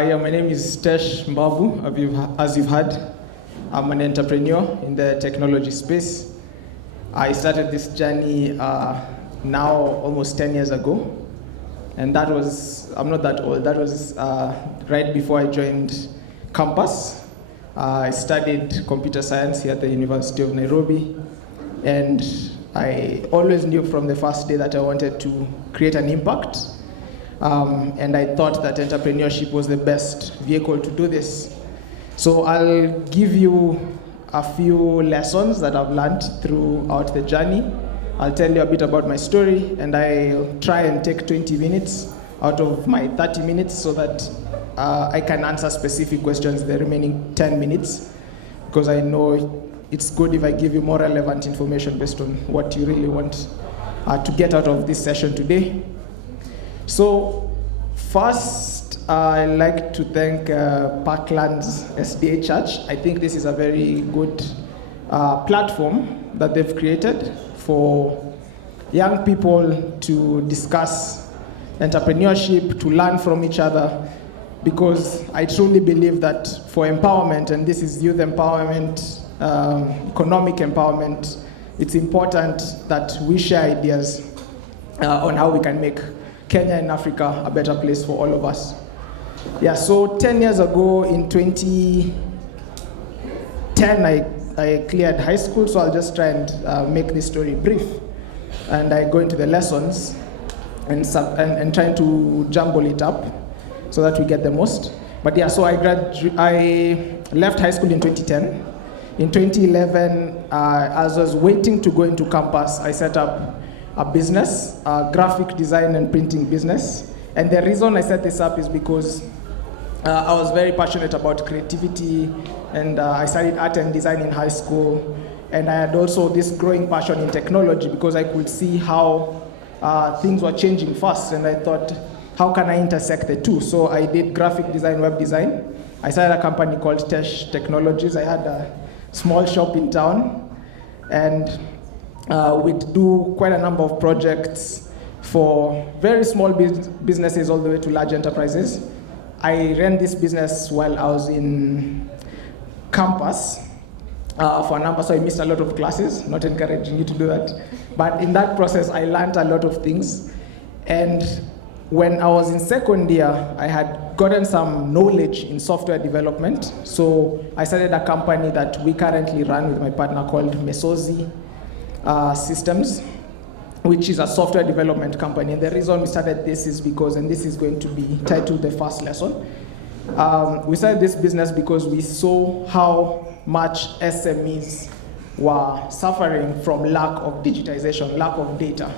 Yeah, my name is Tesh Mbaabu, as you've heard. I'm an entrepreneur in the technology space. I started this journey now almost 10 years ago. And that was, I'm not that old, that was right before I joined campus. I studied computer science here at the University of Nairobi. And I always knew from the first day that I wanted to create an impact. And I thought that entrepreneurship was the best vehicle to do this. So I'll give you a few lessons that I've learned throughout the journey. I'll tell you a bit about my story, and I'll try and take 20 minutes out of my 30 minutes so that I can answer specific questions the remaining 10 minutes, because I know it's good if I give you more relevant information based on what you really want to get out of this session today. So first, I'd like to thank Parklands SDA Church. I think this is a very good platform that they've created for young people to discuss entrepreneurship, to learn from each other, because I truly believe that for empowerment, and this is youth empowerment, economic empowerment, it's important that we share ideas on how we can make Kenya and Africa a better place for all of us. Yeah, so 10 years ago in 2010, I cleared high school, so I'll just try and make this story brief. And I go into the lessons and trying to jumble it up so that we get the most. But yeah, so I left high school in 2010. In 2011, as I was waiting to go into campus, I set up a business, a graphic design and printing business. And the reason I set this up is because I was very passionate about creativity, and I studied art and design in high school. And I had also this growing passion in technology because I could see how things were changing fast. And I thought, how can I intersect the two? So I did graphic design, web design. I started a company called Tesh Technologies. I had a small shop in town, and we'd do quite a number of projects for very small businesses all the way to large enterprises. I ran this business while I was in campus for a number, so I missed a lot of classes, not encouraging you to do that. But in that process, I learned a lot of things. And when I was in second year, I had gotten some knowledge in software development. So I started a company that we currently run with my partner called Mesozi Systems, which is a software development company. And the reason we started this is because, and this is going to be titled the first lesson, we started this business because we saw how much SMEs were suffering from lack of digitization, lack of data.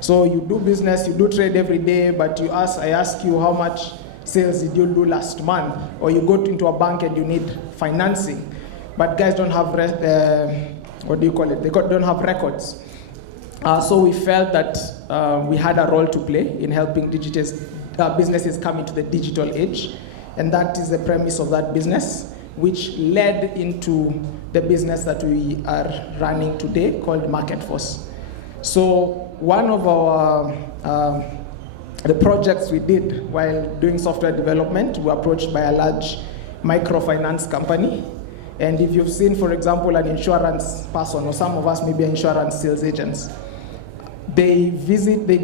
So you do business, you do trade every day, but I ask you how much sales did you do last month? Or you go into a bank and you need financing, but guys don't have, what do you call it? They don't have records. So we felt that we had a role to play in helping businesses come into the digital age. And that is the premise of that business, which led into the business that we are running today called MarketForce. So one of the projects we did while doing software development, we were approached by a large microfinance company. And if you've seen, for example, an insurance person, or some of us may be insurance sales agents, they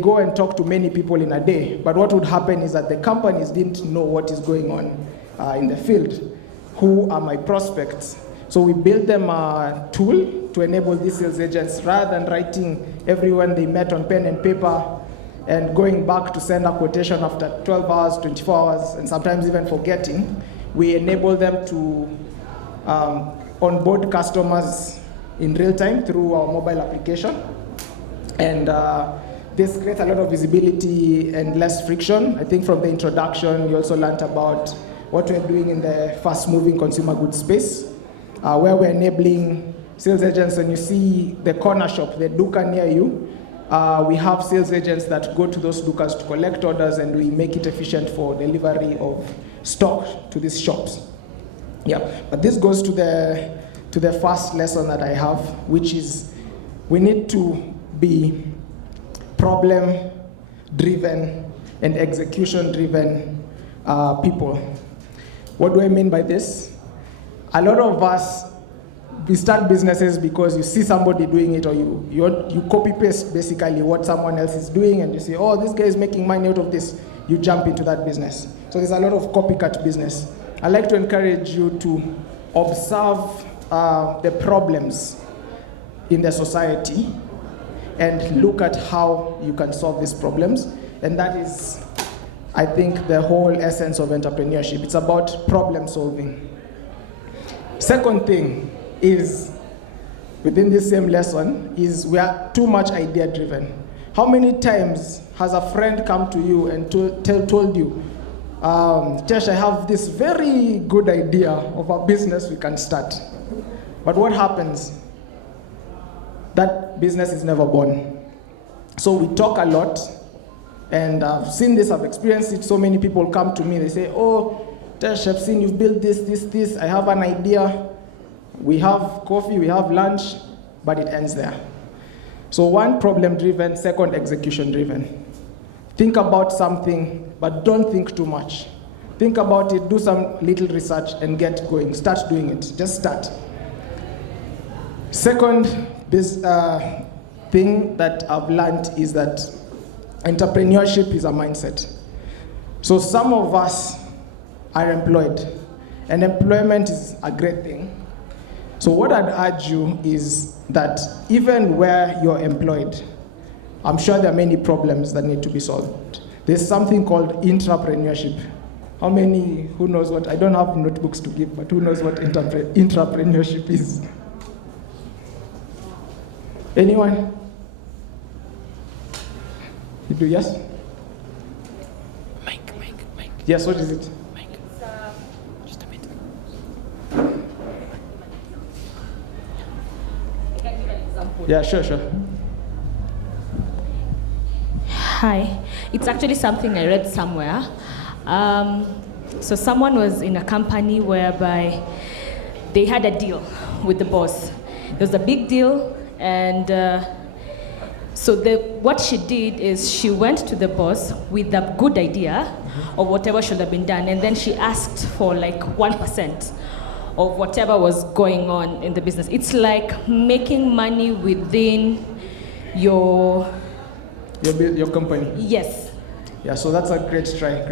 go and talk to many people in a day. But what would happen is that the companies didn't know what is going on in the field. Who are my prospects? So we built them a tool to enable these sales agents, rather than writing everyone they met on pen and paper and going back to send a quotation after 12 hours, 24 hours, and sometimes even forgetting. We enable them to onboard customers in real time through our mobile application. And this creates a lot of visibility and less friction. I think from the introduction, you also learned about what we're doing in the fast-moving consumer goods space, where we're enabling sales agents. And you see the corner shop, the duka near you, we have sales agents that go to those dukas to collect orders, and we make it efficient for delivery of stock to these shops. Yeah, but this goes to the first lesson that I have, which is we need to be problem-driven and execution-driven people. What do I mean by this? A lot of us, we start businesses because you see somebody doing it, or you copy-paste basically what someone else is doing, and you say, oh, this guy is making money out of this. You jump into that business. So there's a lot of copycat business. I like to encourage you to observe the problems in the society and look at how you can solve these problems. And that is, I think, the whole essence of entrepreneurship. It's about problem solving. Second thing is, within this same lesson, is we are too much idea driven. How many times has a friend come to you and told you, Tesh, I have this very good idea of a business we can start. But what happens? That business is never born. So we talk a lot, and I've seen this, I've experienced it. So many people come to me, they say, oh, Tesh, I've seen you've built this, I have an idea. We have coffee, we have lunch, but it ends there. So one, problem-driven, second, execution-driven. Think about something, but don't think too much. Think about it, do some little research, and get going. Start doing it, just start. Second, this thing that I've learned is that entrepreneurship is a mindset. So some of us are employed, and employment is a great thing. So what I'd urge you is that even where you're employed, I'm sure there are many problems that need to be solved. There's something called intrapreneurship. How many, who knows what, I don't have notebooks to give, but who knows what intrapreneurship is? Anyone? You do, yes? Mike. Yes, what is it? Just a bit. Yeah, sure. Hi, it's actually something I read somewhere. So someone was in a company whereby they had a deal with the boss. It was a big deal, and so what she did is she went to the boss with a good idea of whatever should have been done, and then she asked for like 1% of whatever was going on in the business. It's like making money within your company. Yes. Yeah, so that's a great try.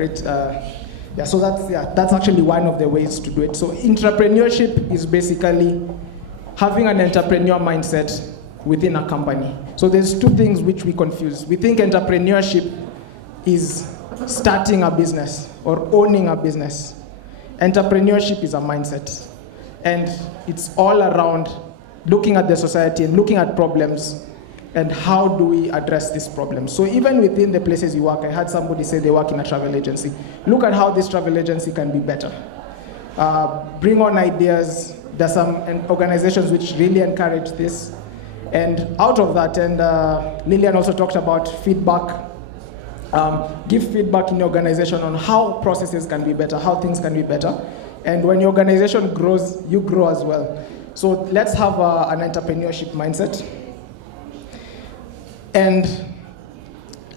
So that's actually one of the ways to do it. So entrepreneurship is basically having an entrepreneur mindset within a company. So there's two things which we confuse. We think entrepreneurship is starting a business or owning a business. Entrepreneurship is a mindset. And it's all around looking at the society and looking at problems and how do we address these problems. So even within the places you work, I had somebody say they work in a travel agency. Look at how this travel agency can be better. Bring on ideas. There's some organizations which really encourage this. And out of that, and Lillian also talked about feedback. Give feedback in your organization on how processes can be better, how things can be better. And when your organization grows, you grow as well. So let's have an entrepreneurship mindset. And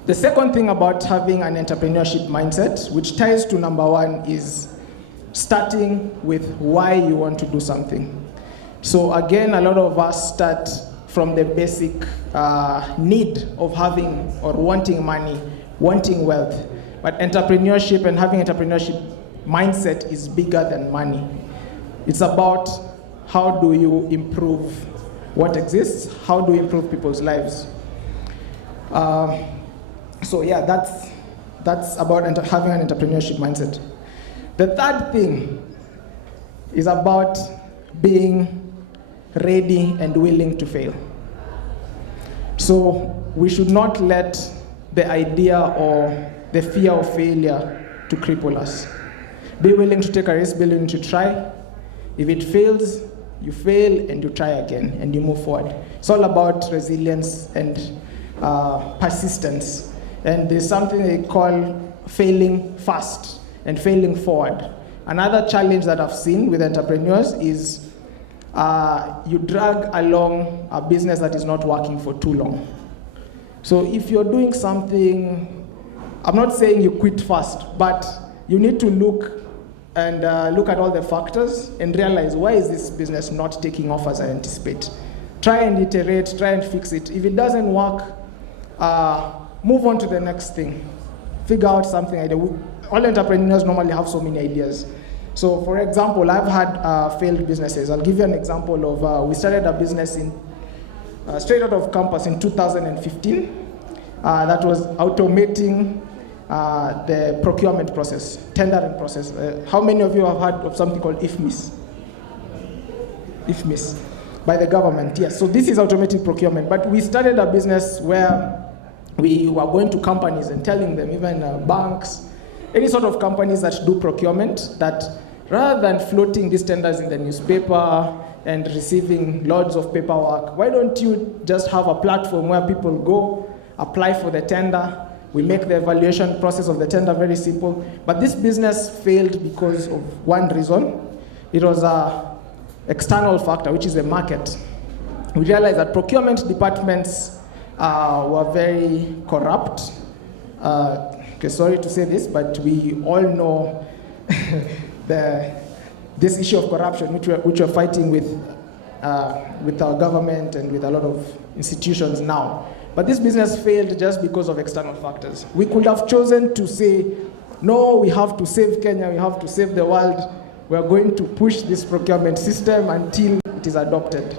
the second thing about having an entrepreneurship mindset, which ties to number one, is starting with why you want to do something. So again, a lot of us start from the basic need of having or wanting money, wanting wealth. But entrepreneurship and having entrepreneurship mindset is bigger than money. It's about how do you improve what exists, how do you improve people's lives. So yeah, that's about having an entrepreneurship mindset. The third thing is about being ready and willing to fail. So we should not let the idea or the fear of failure to cripple us. Be willing to take a risk, be willing to try. If it fails, you fail and you try again and you move forward. It's all about resilience and persistence. And there's something they call failing fast and failing forward. Another challenge that I've seen with entrepreneurs is you drag along a business that is not working for too long. So if you're doing something, I'm not saying you quit fast, but you need to look and look at all the factors and realize, why is this business not taking off as I anticipate? Try and iterate, try and fix it. If it doesn't work, move on to the next thing. Figure out something. All entrepreneurs normally have so many ideas. So for example, I've had failed businesses. I'll give you an example of, we started a business straight out of campus in 2015. That was automating the procurement process, tendering process. How many of you have heard of something called IFMIS? IFMIS, by the government, yes. So this is automatic procurement, but we started a business where we were going to companies and telling them, even banks, any sort of companies that do procurement, that rather than floating these tenders in the newspaper and receiving loads of paperwork, why don't you just have a platform where people go, apply for the tender. We make the evaluation process of the tender very simple. But this business failed because of one reason. It was an external factor, which is the market. We realized that procurement departments were very corrupt. Okay, sorry to say this, but we all know this issue of corruption, which we're fighting with our government and with a lot of institutions now. But this business failed just because of external factors. We could have chosen to say, no, we have to save Kenya, we have to save the world. We're going to push this procurement system until it is adopted.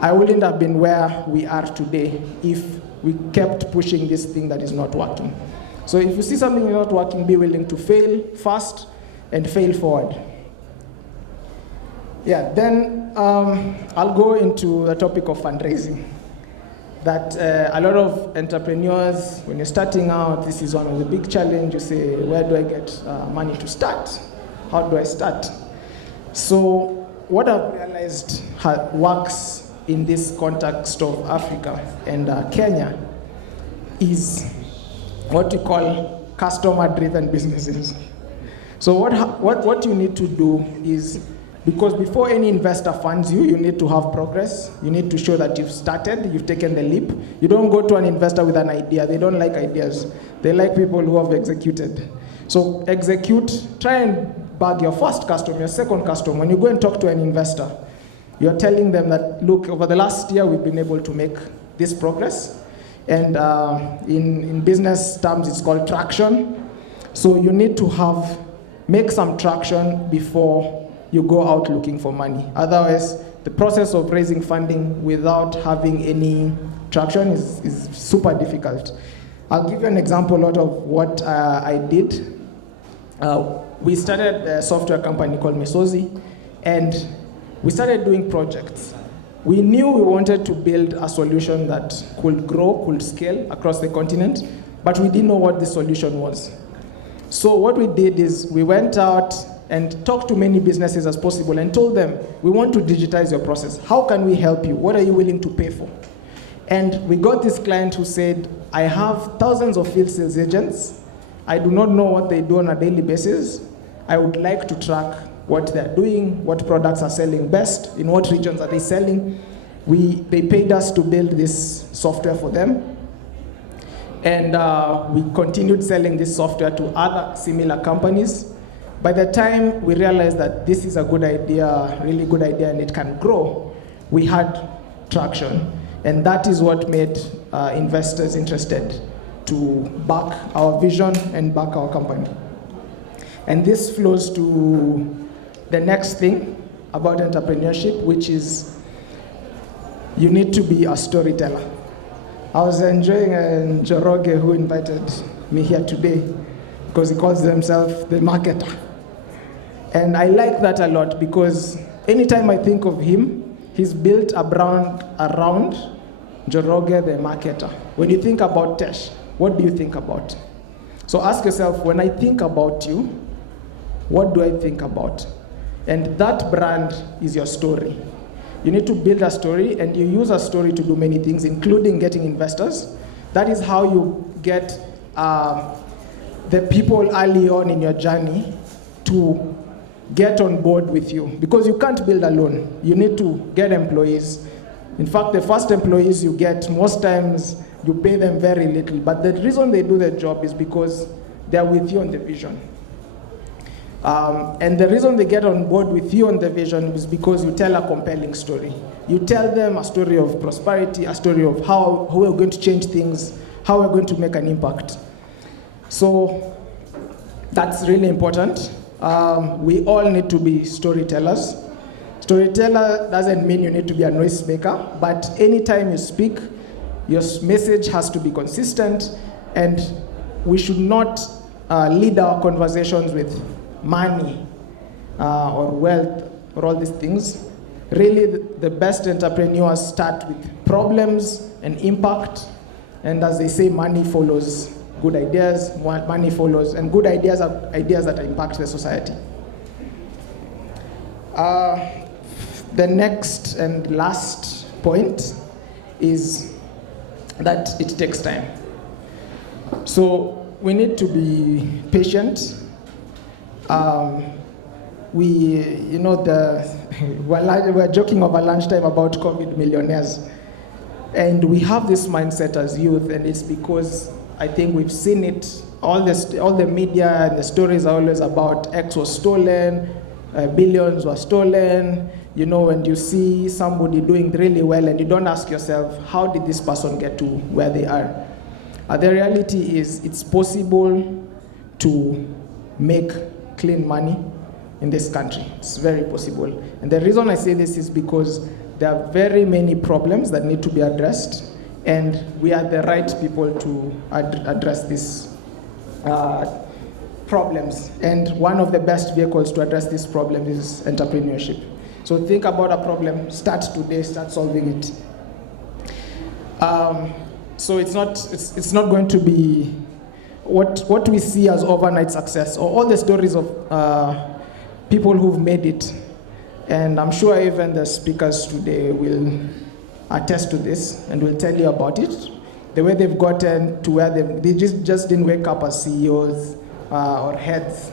I wouldn't have been where we are today if we kept pushing this thing that is not working. So if you see something is not working, be willing to fail fast and fail forward. Yeah, then I'll go into the topic of fundraising. That a lot of entrepreneurs, when you're starting out, this is one of the big challenges. You say, where do I get money to start? How do I start? So what I've realized works in this context of Africa and Kenya is what we call customer-driven businesses. So what you need to do is, because before any investor funds you, you need to have progress. You need to show that you've started, you've taken the leap. You don't go to an investor with an idea. They don't like ideas. They like people who have executed. So execute, try and bag your first customer, your second customer. When you go and talk to an investor, you're telling them that, look, over the last year, we've been able to make this progress. And in business terms, it's called traction. So you need to make some traction before you go out looking for money. Otherwise, the process of raising funding without having any traction is super difficult. I'll give you an example out of what I did. We started a software company called Mesozi, and we started doing projects. We knew we wanted to build a solution that could grow, could scale across the continent, but we didn't know what the solution was. So what we did is we went out and talked to many businesses as possible and told them, we want to digitize your process. How can we help you? What are you willing to pay for? And we got this client who said, I have thousands of field sales agents. I do not know what they do on a daily basis. I would like to track what they're doing, what products are selling best, in what regions are they selling. They paid us to build this software for them. And we continued selling this software to other similar companies. By the time we realized that this is a good idea, really good idea, and it can grow, we had traction. And that is what made investors interested to back our vision and back our company. And this flows to the next thing about entrepreneurship, which is you need to be a storyteller. I was enjoying Njoroge, who invited me here today, because he calls himself the marketer. And I like that a lot, because anytime I think of him, he's built a brand around Njoroge, the marketer. When you think about Tesh, what do you think about? So ask yourself, when I think about you, what do I think about? And that brand is your story. You need to build a story, and you use a story to do many things, including getting investors. That is how you get the people early on in your journey to get on board with you, because you can't build alone. You need to get employees. In fact, the first employees you get, most times you pay them very little, but the reason they do their job is because they're with you on the vision. And the reason they get on board with you on the vision is because you tell a compelling story. You tell them a story of prosperity, a story of how we're going to change things, how we're going to make an impact. So that's really important. We all need to be storytellers. Storyteller doesn't mean you need to be a noisemaker, but anytime you speak, your message has to be consistent, and we should not lead our conversations with money or wealth or all these things. Really, the best entrepreneurs start with problems and impact, and as they say, money follows good ideas, money follows, and good ideas are ideas that impact the society. The next and last point is that it takes time. So we need to be patient. We're joking over lunchtime about COVID millionaires. And we have this mindset as youth, and it's because I think we've seen it. All the media and the stories are always about X was stolen, billions were stolen. You know, when you see somebody doing really well and you don't ask yourself, how did this person get to where they are? The reality is it's possible to make clean money in this country. It's very possible. And the reason I say this is because there are very many problems that need to be addressed, and we are the right people to address these problems. And one of the best vehicles to address these problems is entrepreneurship. So think about a problem, start today, start solving it. So it's not going to be what we see as overnight success, or all the stories of people who've made it. And I'm sure even the speakers today will attest to this and will tell you about it. The way they've gotten to where they just didn't wake up as CEOs or heads.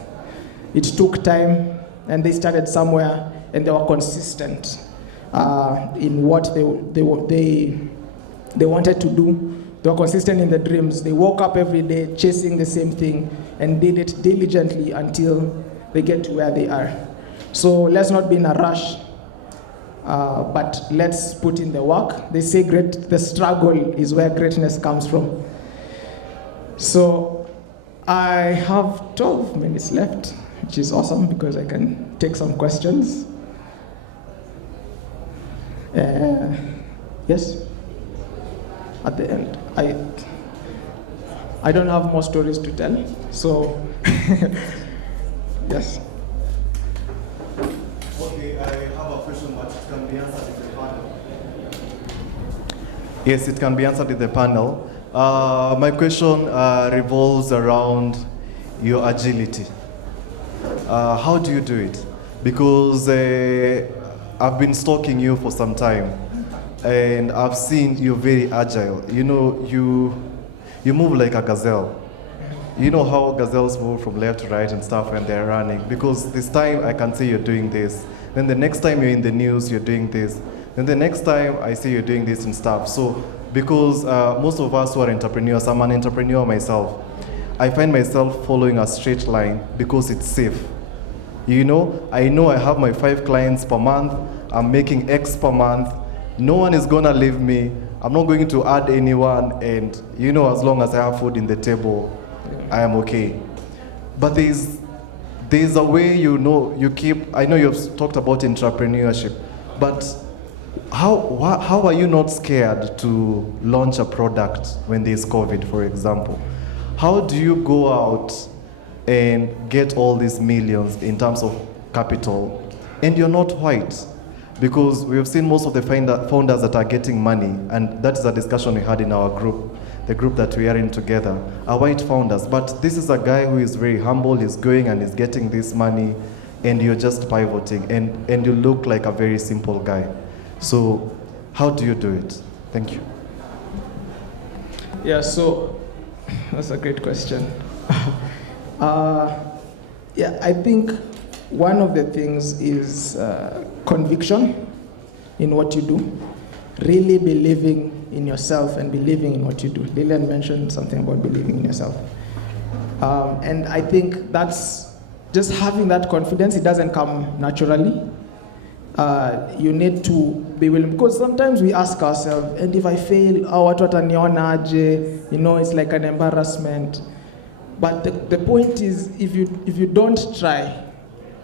It took time, and they started somewhere, and they were consistent in what they wanted to do. They were consistent in the dreams. They woke up every day chasing the same thing and did it diligently until they get to where they are. So let's not be in a rush, but let's put in the work. They say the struggle is where greatness comes from. So I have 12 minutes left, which is awesome because I can take some questions. Yes? At the end. I don't have more stories to tell, so yes. Okay, I have a question, but it can be answered in the panel. Yes, it can be answered in the panel. My question revolves around your agility. How do you do it? Because I've been stalking you for some time, and I've seen you're very agile. You know, you move like a gazelle. You know how gazelles move from left to right and stuff when they're running. Because this time I can see you're doing this. Then the next time you're in the news, you're doing this. Then the next time I see you're doing this and stuff. So because most of us who are entrepreneurs, I'm an entrepreneur myself, I find myself following a straight line because it's safe. You know I have my 5 clients per month. I'm making X per month. No one is gonna leave me. I'm not going to add anyone, and as long as I have food in the table, I am okay. But there's a way you keep. I know you've talked about entrepreneurship, but how are you not scared to launch a product when there's COVID, for example? How do you go out and get all these millions in terms of capital, and you're not white? Because we have seen most of the founders that are getting money, and that is a discussion we had in our group, the group that we are in together, are white founders. But this is a guy who is very humble, he's going and he's getting this money, and you're just pivoting, and you look like a very simple guy. So how do you do it? Thank you. Yeah, so that's a great question. I think one of the things is conviction in what you do, really believing in yourself and believing in what you do. Lillian mentioned something about believing in yourself. And I think that's just having that confidence, it doesn't come naturally. You need to be willing, because sometimes we ask ourselves, and if I fail, watu wataniona aje? You know, it's like an embarrassment. But the point is, if you don't try,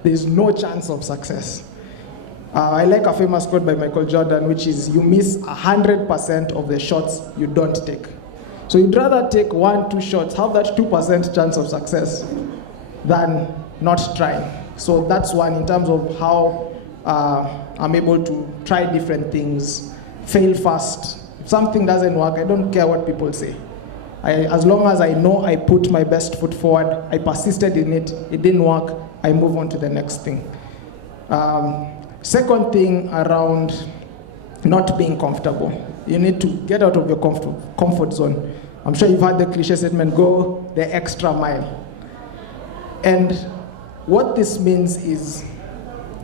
there's no chance of success. I like a famous quote by Michael Jordan, which is, you miss 100% of the shots you don't take. So you'd rather take 1-2 shots, have that 2% chance of success, than not trying. So that's one in terms of how I'm able to try different things, fail fast. If something doesn't work, I don't care what people say. As long as I know I put my best foot forward, I persisted in it, it didn't work, I move on to the next thing. Second thing around not being comfortable. You need to get out of your comfort zone. I'm sure you've heard the cliche statement, go the extra mile. And what this means is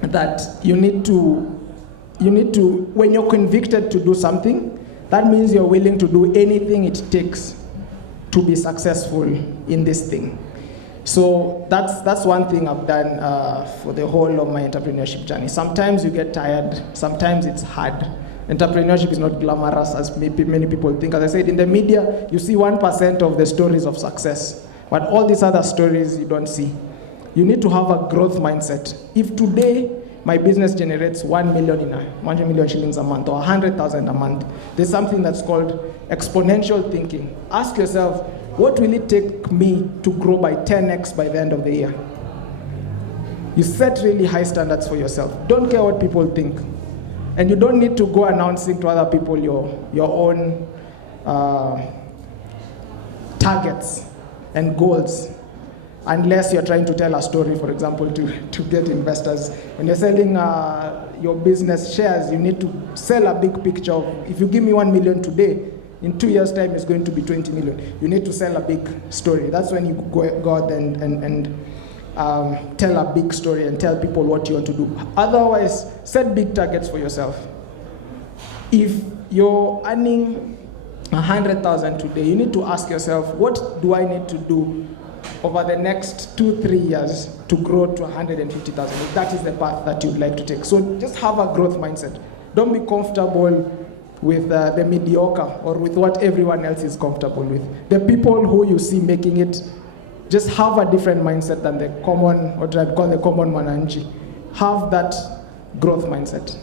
that you need to, when you're convicted to do something, that means you're willing to do anything it takes to be successful in this thing. So that's one thing I've done for the whole of my entrepreneurship journey. Sometimes you get tired, sometimes it's hard. Entrepreneurship is not glamorous as many people think. As I said, in the media, you see 1% of the stories of success, but all these other stories you don't see. You need to have a growth mindset. If today my business generates 1 million shillings a month or 100,000 a month, there's something that's called exponential thinking. Ask yourself, what will it take me to grow by 10x by the end of the year? You set really high standards for yourself. Don't care what people think. And you don't need to go announcing to other people your own targets and goals, unless you're trying to tell a story, for example, to get investors. When you're selling your business shares, you need to sell a big picture of, if you give me 1 million today, in 2 years' time, it's going to be 20 million. You need to sell a big story. That's when you go out and tell a big story and tell people what you want to do. Otherwise, set big targets for yourself. If you're earning 100,000 today, you need to ask yourself, what do I need to do over the next 2-3 years to grow to 150,000? If that is the path that you'd like to take. So just have a growth mindset. Don't be comfortable with the mediocre or with what everyone else is comfortable with. The people who you see making it, just have a different mindset than the common, what I'd call the common mananchi. Have that growth mindset.